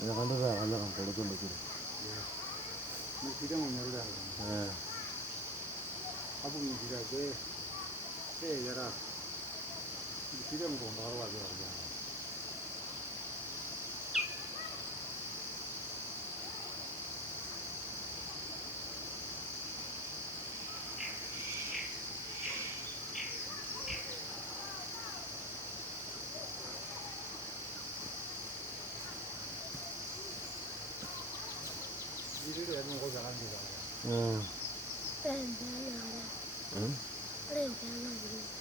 내가 간다다 가려면 벌어들러 그래. 뭐 기름은 열다. 예. 아버님 기라고 해 열아. 기름도 나로 가져. 일을 해는 고생합니다. 응. Lên thế nào đây? 응? Lên thế nào đây?